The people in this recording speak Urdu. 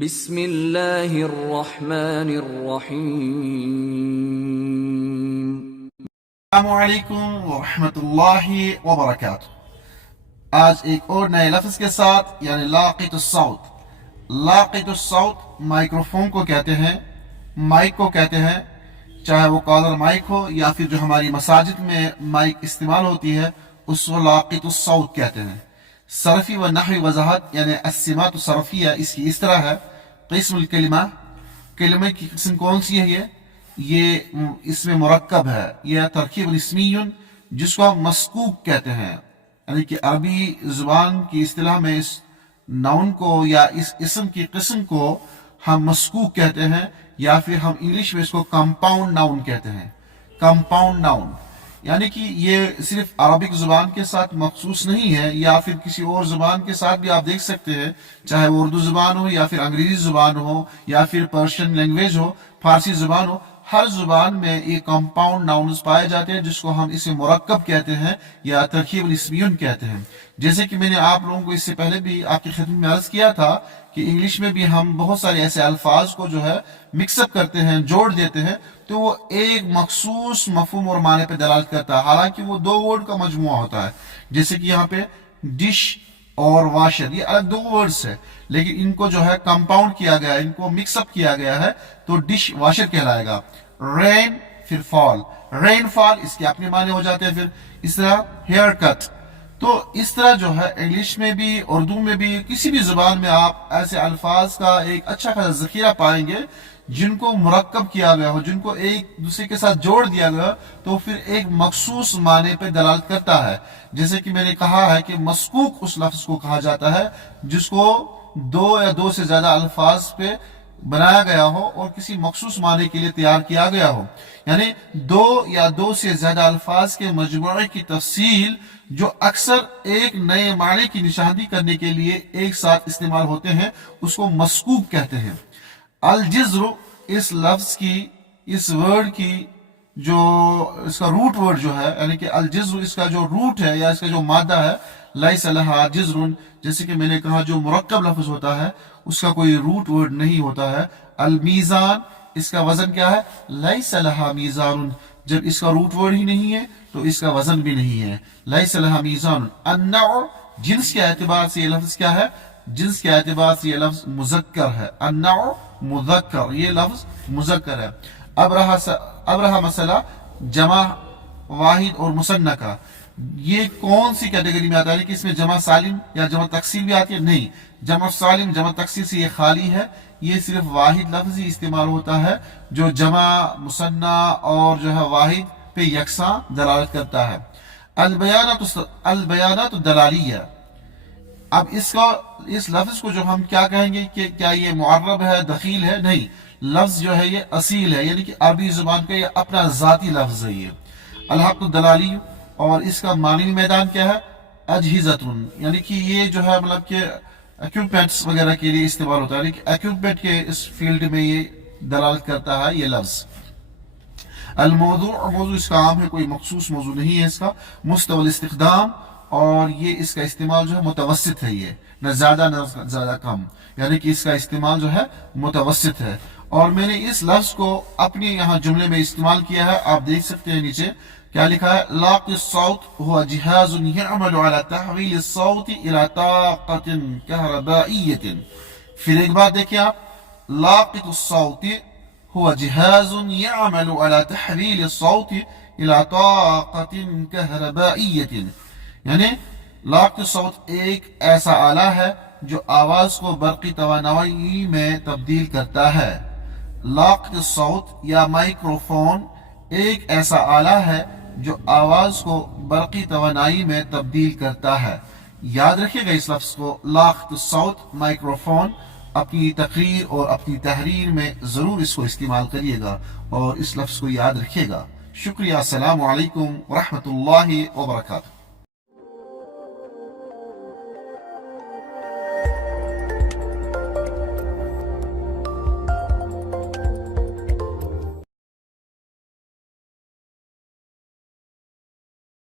بسم اللہ الرحمن الرحیم۔ السلام علیکم ورحمۃ اللہ وبرکاتہ۔ آج ایک اور نئے لفظ کے ساتھ یعنی لاقط الصوت۔ لاقط الصوت مائکروفون کو کہتے ہیں، مائک کو کہتے ہیں، چاہے وہ کالر مائک ہو یا پھر جو ہماری مساجد میں مائک استعمال ہوتی ہے اس کو لاقط الصوت کہتے ہیں۔ صرفی و نحوی وضاحت یعنی السمات الصرفیہ اس کی اس طرح ہے۔ قسم الکلمہ، کلمے کی قسم کون سی ہے؟ یہ اس میں مرکب ہے، یہ ترکیب اسمی جس کو ہم مسکوک کہتے ہیں، یعنی کہ عربی زبان کی اصطلاح میں اس ناؤن کو یا اس اسم کی قسم کو ہم مسکوک کہتے ہیں، یا پھر ہم انگلش میں اس کو کمپاؤنڈ ناؤن کہتے ہیں۔ کمپاؤنڈ ناؤن یعنی کہ یہ صرف عربک زبان کے ساتھ مخصوص نہیں ہے، یا پھر کسی اور زبان کے ساتھ بھی آپ دیکھ سکتے ہیں، چاہے وہ اردو زبان ہو یا پھر انگریزی زبان ہو یا پھر پرشین لینگویج ہو، فارسی زبان ہو، ہر زبان میں یہ کمپاؤنڈ ناؤنز پائے جاتے ہیں جس کو ہم اسے مرکب کہتے ہیں یا ترکیب الاسمیون کہتے ہیں۔ جیسے کہ میں نے آپ لوگوں کو اس سے پہلے بھی آپ کی خدمت میں عرض کیا تھا کہ انگلش میں بھی ہم بہت سارے ایسے الفاظ کو جو ہے مکس اپ کرتے ہیں، جوڑ دیتے ہیں، تو وہ ایک مخصوص مفہوم اور معنی پہ دلالت کرتا ہے، حالانکہ وہ دو ورڈ کا مجموعہ ہوتا ہے۔ جیسے کہ یہاں پہ ڈش اور واشر، یہ الگ دو ورڈز ہے، لیکن ان کو جو ہے کمپاؤنڈ کیا گیا ہے، ان کو مکس اپ کیا گیا ہے تو ڈش واشر کہلائے گا۔ رین پھر فال، رین فال اس کے اپنے معنی ہو جاتے ہیں۔ پھر اس طرح ہیئر کٹ، تو اس طرح جو ہے انگلش میں بھی، اردو میں بھی، کسی بھی زبان میں آپ ایسے الفاظ کا ایک اچھا خاصا ذخیرہ پائیں گے جن کو مرکب کیا گیا ہو، جن کو ایک دوسرے کے ساتھ جوڑ دیا گیا تو پھر ایک مخصوص معنی پہ دلالت کرتا ہے۔ جیسے کہ میں نے کہا ہے کہ مسکوک اس لفظ کو کہا جاتا ہے جس کو دو یا دو سے زیادہ الفاظ پہ بنایا گیا ہو اور کسی مخصوص معنی کے لیے تیار کیا گیا ہو، یعنی دو یا دو سے زیادہ الفاظ کے مجموعے کی تفصیل جو اکثر ایک نئے معنی کی نشاندہی کرنے کے لیے ایک ساتھ استعمال ہوتے ہیں اس کو مسکوک کہتے ہیں۔ الجزر اس لفظ کی، اس ورڈ کی جو اس کا روٹ ورڈ جو ہے، یعنی کہ الجزر اس کا جو روٹ ہے یا اس کا جو مادہ ہے، لیس لہا جزر، جیسے کہ میں نے کہا جو مرکب لفظ ہوتا ہے اس کا کوئی روٹ ورڈ نہیں ہوتا ہے۔ المیزان اس کا وزن کیا ہے؟ لیس لہا میزان، جب اس کا روٹ ورڈ ہی نہیں ہے تو اس کا وزن بھی نہیں ہے، لیس لہا میزان۔ النوع جنس کے اعتبار سے یہ لفظ کیا ہے؟ جنس کے اعتبار سے یہ لفظ مذکر ہے، النوع مذکر، یہ لفظ مذکر ہے۔ اب رہا مسئلہ جمع واحد اور مثنیٰ کا، یہ کون سی کیٹیگری میں آتا ہے کہ اس میں جمع سالم یا جمع تکسیر بھی آتی ہے؟ نہیں، جمع سالم جمع تکسیر سے یہ خالی ہے، یہ صرف واحد لفظ ہی استعمال ہوتا ہے جو جمع مثنیٰ اور جو ہے واحد پہ یکساں دلالت کرتا ہے۔ البیانات الدلالیہ، اب اس لفظ کو جو ہم کیا کہیں گے کہ کیا یہ معرب ہے، دخیل ہے؟ نہیں، لفظ جو ہے یہ اصیل ہے، یعنی کہ عربی زبان کا یہ اپنا ذاتی لفظ ہے یہ۔ الحق الدلالی، اور اس کا معنی میدان کیا ہے؟ اجہزۃ، یعنی کہ یہ جو ہے مطلب کہ ایکوپمنٹس وغیرہ کے لیے استعمال ہوتا ہے، یعنی کہ ایکوپمنٹ کے اس فیلڈ میں یہ دلالت کرتا ہے یہ لفظ۔ الموضوع، موضوع اس کا عام ہے، کوئی مخصوص موضوع نہیں ہے اس کا۔ مستوى الاستخدام، اور یہ اس کا استعمال جو ہے متوسط ہے، یہ نہ زیادہ نہ زیادہ کم، یعنی کہ اس کا استعمال جو ہے متوسط ہے۔ اور میں نے اس لفظ کو اپنے یہاں جملے میں استعمال کیا ہے، آپ دیکھ سکتے ہیں نیچے کیا لکھا ہے؟ لاقط الصوت هو جهاز يعمل على تحويل الصوت الى طاقة كهربائية۔ پھر ایک بات دیکھیں آپ، لاقط الصوت هو جهاز يعمل على تحويل الصوت الى طاقة كهربائية، یعنی لاقط الصوت ایک ایسا آلہ ہے جو آواز کو برقی توانائی میں تبدیل کرتا ہے۔ لاقط الصوت یا مائکروفون ایک ایسا آلہ ہے جو آواز کو برقی توانائی میں تبدیل کرتا ہے۔ یاد رکھیے گا اس لفظ کو، لاقط الصوت مائکروفون، اپنی تقریر اور اپنی تحریر میں ضرور اس کو استعمال کریے گا اور اس لفظ کو یاد رکھیے گا۔ شکریہ، السلام علیکم ورحمۃ اللہ وبرکاتہ۔